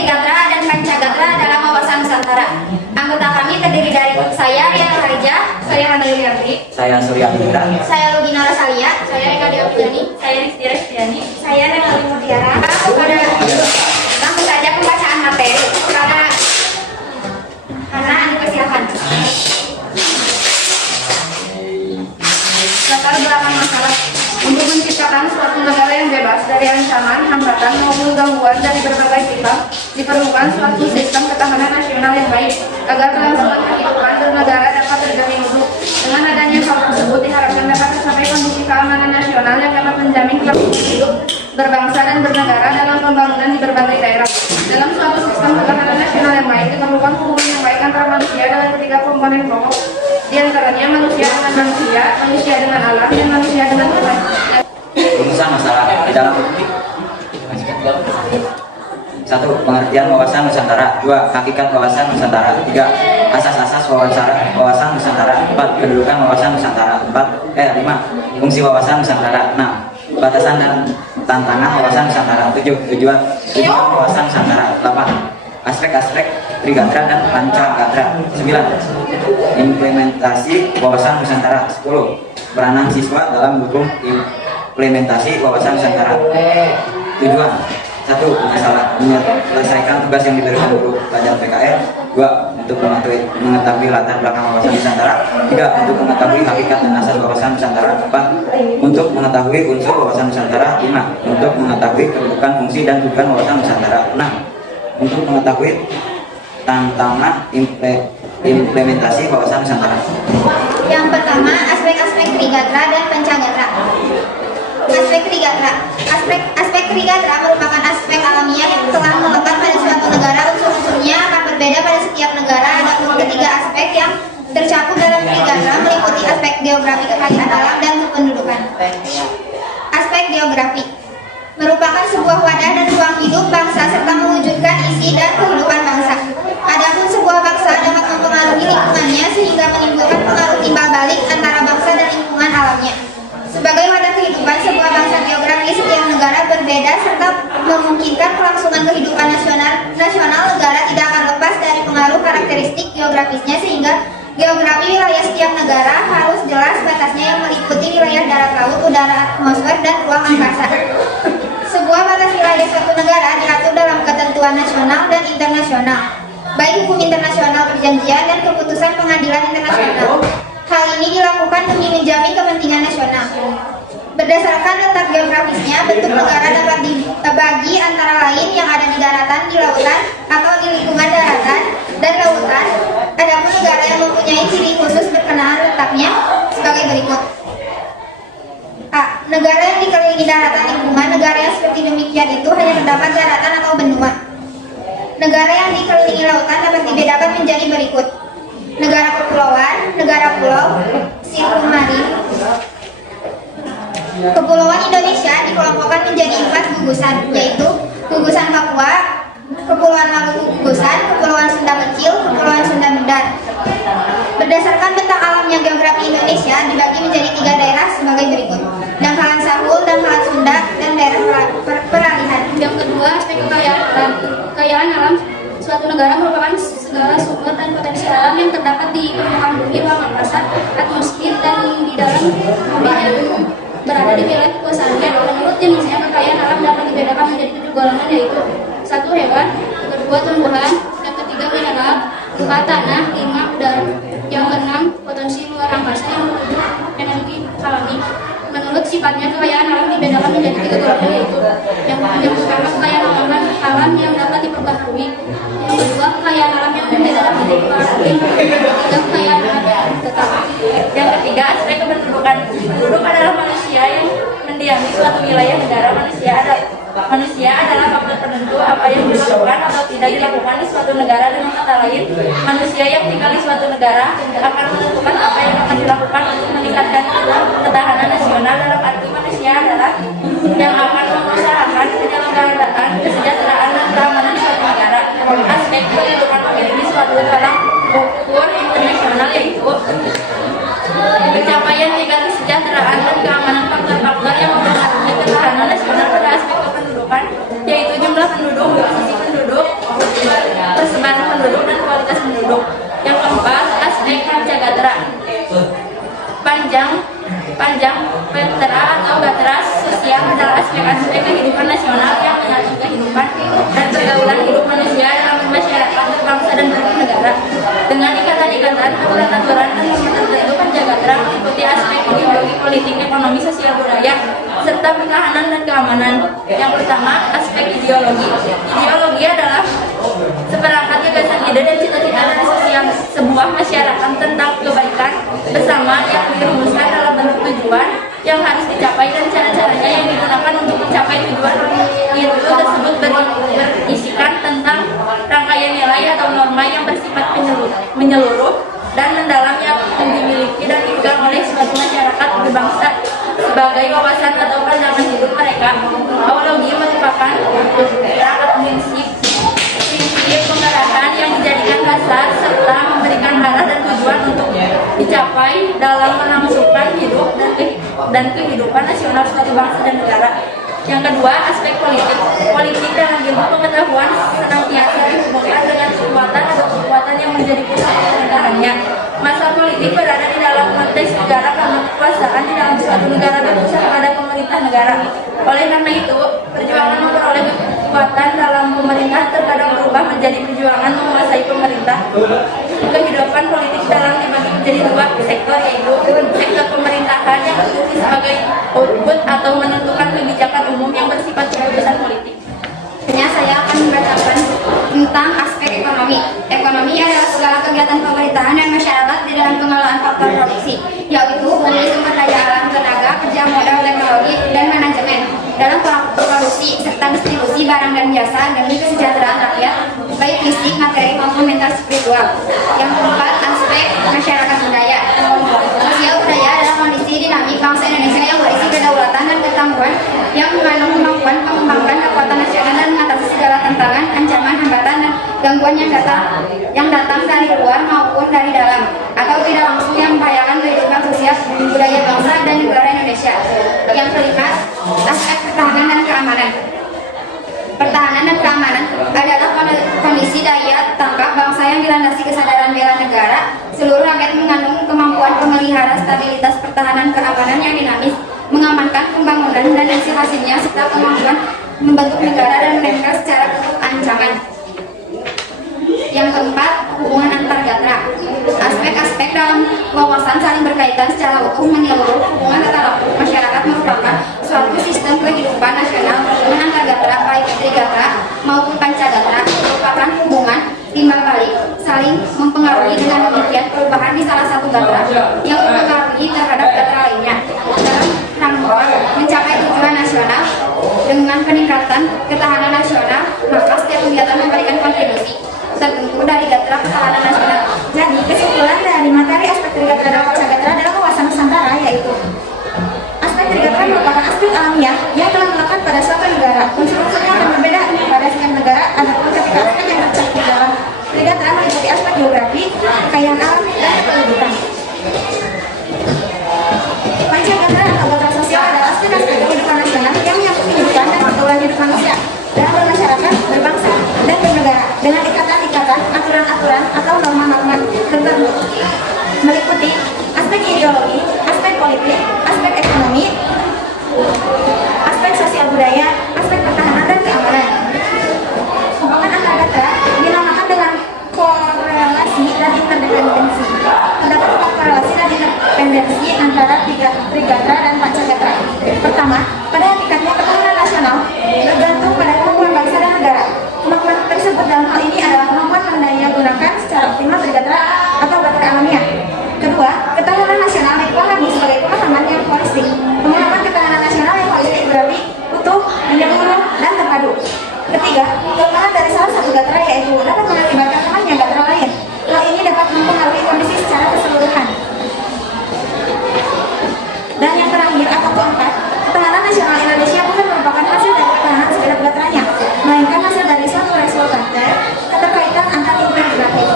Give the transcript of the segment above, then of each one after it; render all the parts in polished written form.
Trigatra dan Pancagatra dalam wawasan Nusantara. Anggota kami terdiri dari saya, Rian Harja, saya Hana Yulianti, Saya Surya Putra. saya Lugina Rosalia, saya Reka Deopiani, saya Rizky Restiani, saya Renali Mutiara. Kepada langsung saja pembacaan materi karena Hana dipersilakan. Latar belakang masalah untuk menciptakan suatu negara yang bebas dari ancaman, hambatan maupun gangguan dari berbagai tipe, diperlukan suatu sistem ketahanan nasional yang baik agar kelangsungan kehidupan bernegara dapat terjamin hidup. Dengan adanya hal tersebut diharapkan dapat tercapai kondisi keamanan nasional yang dapat menjamin kelangsungan hidup berbangsa dan bernegara dalam pembangunan di berbagai daerah. Dalam suatu sistem ketahanan nasional yang baik diperlukan hubungan yang baik antara manusia dengan ketiga komponen pokok. Di antaranya manusia dengan manusia, manusia dengan alam, dan manusia dengan Tuhan. Rumusan masalah di dalam 1. Pengertian wawasan Nusantara. 2. Hakikat wawasan Nusantara. 3. Asas-asas wawasan Nusantara. 4. Kedudukan wawasan Nusantara. 5. Fungsi wawasan Nusantara. 6. Batasan dan tantangan wawasan Nusantara. 7. Tujuan wawasan Nusantara. 8. Aspek-aspek Trigatra dan Pancagatra. 9. Implementasi wawasan Nusantara. 10. Peranan siswa dalam mendukung implementasi wawasan Nusantara. Tujuan 1. Menyelesaikan tugas yang diberikan guru pelajar PKL. 2. Untuk mengetahui latar belakang wawasan Nusantara. 3. Untuk mengetahui hakikat dan asas wawasan Nusantara. 4. Untuk mengetahui unsur wawasan Nusantara. 5. Untuk mengetahui kedudukan, fungsi, dan tujuan wawasan Nusantara. 6. Untuk mengetahui tantangan implementasi wawasan Nusantara. Yang pertama, aspek-aspek Trigatra dan Pancagatra. Aspek Trigatra. Aspek Trigatra merupakan aspek alamiah yang telah melekat pada suatu negara. Unsur-unsurnya akan berbeda pada setiap negara. Adapun ketiga aspek yang tercakup dalam Trigatra meliputi aspek geografi, kekayaan alam, dan kependudukan. Aspek geografi merupakan sebuah wadah dan ruang hidup bangsa serta mewujudkan isi dan kehidupan bangsa. Adapun sebuah bangsa dapat mempengaruhi lingkungannya sehingga menimbulkan pengaruh timbal balik antara bangsa dan lingkungan alamnya. Sebagai wadah kehidupan sebuah bangsa, geografi setiap negara berbeda serta memungkinkan kelangsungan kehidupan nasional negara tidak akan lepas dari pengaruh karakteristik geografisnya, sehingga geografi wilayah setiap negara harus jelas batasnya yang meliputi wilayah darat, laut, udara, atmosfer, dan ruang angkasa. Sebuah batas wilayah suatu negara diatur dalam ketentuan nasional dan internasional, baik hukum internasional, perjanjian, dan keputusan pengadilan internasional. Hal ini dilakukan demi menjamin kepentingan nasional. Berdasarkan letak geografisnya, bentuk negara dapat dibagi antara lain yang ada di daratan, di lautan, atau di lingkungan daratan dan lautan. Adapun negara yang mempunyai ciri khusus berkenaan letaknya sebagai berikut. A. Negara yang dikelilingi daratan lingkungan. Negara yang seperti demikian itu hanya terdapat daratan atau benua. Negara yang dikelilingi lautan dapat dibedakan menjadi berikut: negara kepulauan, negara pulau, sirkum marin. Kepulauan Indonesia dikelompokkan menjadi 4 gugusan, yaitu gugusan Papua, Kepulauan Maluku gugusan, Kepulauan Sunda Kecil, Kepulauan Sunda Medan. Berdasarkan bentang alamnya, geografi Indonesia dibagi menjadi 3 daerah sebagai berikut: Dangkalan Sahul, Dangkalan Sunda, dan daerah peralihan. Yang kedua, aspek kekayaan alam. Kekayaan alam suatu negara merupakan segala sumber dan potensi alam yang terdapat di permukaan bumi, ruang angkasa, atmosfer, dan di dalam bumi yang berada di wilayah kekuasaannya. Menurut jenisnya, kekayaan alam dapat dibedakan menjadi 7 golongan, yaitu 1. Hewan, 2. Tumbuhan, yang ketiga mineral, 4. Tanah, 5. Udara, yang keenam potensi luar angkasa, yang ketujuh energi alami. Menurut sifatnya, kekayaan alam dibedakan menjadi 3 golongan, yaitu yang pertama kekayaan alam yang dapat diperbaharui, yang kedua kekayaan alam yang tidak dapat diperbaharui, yang ketiga kekayaan alam yang tetap. Yang ketiga, aspek kependudukan. Penduduk adalah manusia yang mendiami suatu wilayah negara. Manusia adalah faktor penentu apa yang dilakukan atau tidak dilakukan di suatu negara. Dengan kata lain, manusia yang tinggal di suatu negara akan menentukan apa yang akan dilakukan untuk meningkatkan ketahanan nasional. Dalam arti, manusia adalah yang akan mengusahakan penyelenggaraan kesejahteraan dan keamanan suatu negara. Aspek kependudukan memiliki suatu tolak ukur internasional, yaitu pencapaian tingkat kesejahteraan dan keamanan faktor-faktor yang mempengaruhi ketahanan nasional pada aspek kependudukan, yaitu jumlah penduduk, posisi penduduk, Panjang Petra atau Gatra sosial adalah aspek-aspek kehidupan nasional yang menyatu kehidupan dan pergaulan hidup manusia dalam masyarakat berbangsa dan bernegara. Dengan ikatan-ikatan, aturan-aturan dan norma tertentu Panjagatra meliputi aspek ideologi, politik, ekonomi, sosial, budaya, serta pertahanan dan keamanan. Yang pertama, aspek ideologi. Ideologi adalah seperangkat gagasan, ide dan cita-cita dari sosial sebuah masyarakat tentang kebaikan bersama yang dirumuskan dalam bentuk tujuan yang harus dicapai dan cara-caranya yang digunakan untuk mencapai tujuan itu tersebut berisikan tentang rangkaian nilai atau norma yang bersifat menyeluruh dan mendalam yang dimiliki dan dipegang oleh suatu masyarakat berbangsa sebagai wawasan atau pandangan hidup mereka. Ideologi merupakan perangkat prinsip pengarahan yang dijadikan dasar serta memberikan arah dan tujuan untuk dicapai dalam melangsungkan hidup dan kehidupan nasional suatu bangsa dan negara. Yang kedua, aspek politik. Politik dalam ilmu pengetahuan senantiasa dihubungkan dengan kekuatan atau kekuatan yang menjadi pusat pemerintahannya. Masa politik berada di dalam konteks negara karena kekuasaan di dalam suatu negara berpusat pada pemerintah negara. Oleh karena itu, perjuangan memperoleh kekuatan dalam pemerintah terkadang berubah menjadi perjuangan menguasai pemerintah. Kehidupan politik dalam dibagi menjadi dua sektor, yaitu sektor pemerintahan yang berfungsi sebagai output atau menentukan kebijakan umum yang bersifat keputusan politik. Saya akan membacakan tentang aspek ekonomi. Ekonomi adalah segala kegiatan pemerintahan dan masyarakat di dalam pengelolaan faktor produksi, yaitu mulai sumber daya alam, tenaga kerja, modal, teknologi, dan manajemen dalam produksi serta distribusi barang dan jasa demi kesejahteraan rakyat, baik fisik, materi, maupun mental spiritual. Yang keempat, aspek masyarakat budaya. Sosial budaya adalah kondisi dinamik bangsa Indonesia yang berisi kedaulatan dan ketangguhan yang mengandung kemampuan mengembangkan kekuatan nasional dan mengatasi segala tantangan, ancaman, hambatan, dan gangguan yang datang dari luar maupun dari dalam atau tidak langsung yang membahayakan kehidupan sosial budaya bangsa dan negara Indonesia. Yang kelima, aspek pertahanan dan keamanan. Pertahanan dan keamanan adalah kondisi daya tangkap bangsa yang dilandasi kesadaran bela negara. Seluruh rakyat mengandung kemampuan memelihara stabilitas pertahanan keamanan yang dinamis, mengamankan pembangunan dan hasil-hasilnya, serta kemampuan membentuk negara dan menempel secara ancaman. Yang keempat, hubungan antar gatra. Aspek-aspek dalam wawasan saling berkaitan secara utuh menyeluruh. Hubungan antara masyarakat merupakan suatu sistem kehidupan nasional. Hubungan antar gatra, baik trigatra maupun pancagatra, merupakan hubungan timbal balik, saling mempengaruhi. Dengan demikian, perubahan di salah satu gatra yang mempengaruhi terhadap gatra lainnya dalam rangka mencapai tujuan nasional. Dengan peningkatan ketahanan nasional, maka setiap kegiatan memberikan kontribusi tertentu dari gatra pertahanan nasional. Jadi, kesimpulan dari materi aspek trigatra dan pancagatra adalah wawasan Nusantara, yaitu aspek trigatra merupakan aspek alamiah yang telah melekat pada suatu negara. Unsur-unsurnya akan berbeda pada setiap negara, adapun ketika aspek yang tercakup dalam trigatra meliputi aspek geografi, kekayaan alam, dan kependudukan. Pancagatra atau gatra sosial adalah aspek-aspek kehidupan nasional yang menyangkut kehidupan dan pergaulan hidup manusia dalam bermasyarakat, berbangsa, dan bernegara dengan ikatan-ikatan, aturan-aturan, atau norma-norma tertentu. Meliputi aspek ideologi, aspek politik, aspek ekonomi, aspek sosial budaya, aspek pertahanan dan keamanan. Hubungan antar gatra dinamakan dengan korelasi dan interdependensi. Terdapat korelasi dan interdependensi antara trigatra dan pancagatra. Pertama, pada hakikatnya pertahanan nasional bergantung pada kemampuan bangsa dan negara. Kemampuan tersebut dalam hal ini adalah kemampuan mendaya gunakan secara optimal trigatra atau gatra alamiah. Kedua, ketahanan nasional dipahami sebagai pemahaman yang holistik. Pemahaman ketahanan nasional yang holistik berarti utuh, menyeluruh, dan terpadu. Ketiga, kelemahan dari salah satu gatra yaitu dapat mengakibatkan lemahnya gatra lain. Hal ini dapat mempengaruhi kondisi secara keseluruhan. Dan yang terakhir atau keempat, ketahanan nasional Indonesia bukan merupakan hasil dari ketahanan segenap gatranya, melainkan hasil dari suatu resultante keterkaitan antar integratif.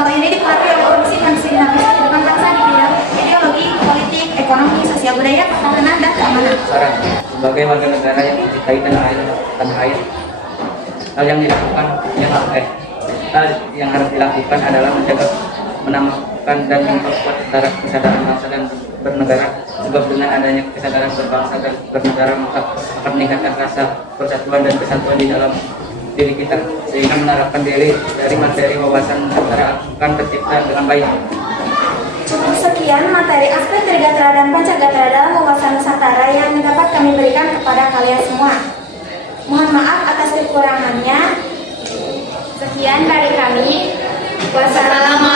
Hal ini dipengaruhi oleh kondisi dinamis kehidupan bangsa di bidang ideologi, politik, ekonomi, sosial budaya, pertahanan, dan keamanan. Sebagai warga negara yang mencintai tanah air, hal yang harus dilakukan adalah menjaga, menambahkan dan memperkuat kesadaran bangsa dan bernegara, sebab dengan adanya kesadaran berbangsa dan bernegara maka akan meningkatkan rasa persatuan dan kesatuan di dalam diri kita, sehingga menerapkan diri dari materi wawasan Nusantara akan tercipta dengan baik. Cukup sekian materi aspek Trigatra dan Pancagatra dalam wawasan Nusantara yang dapat kami berikan kepada kalian semua. Mohon maaf atas kekurangannya. Sekian dari kami. Wassalamualaikum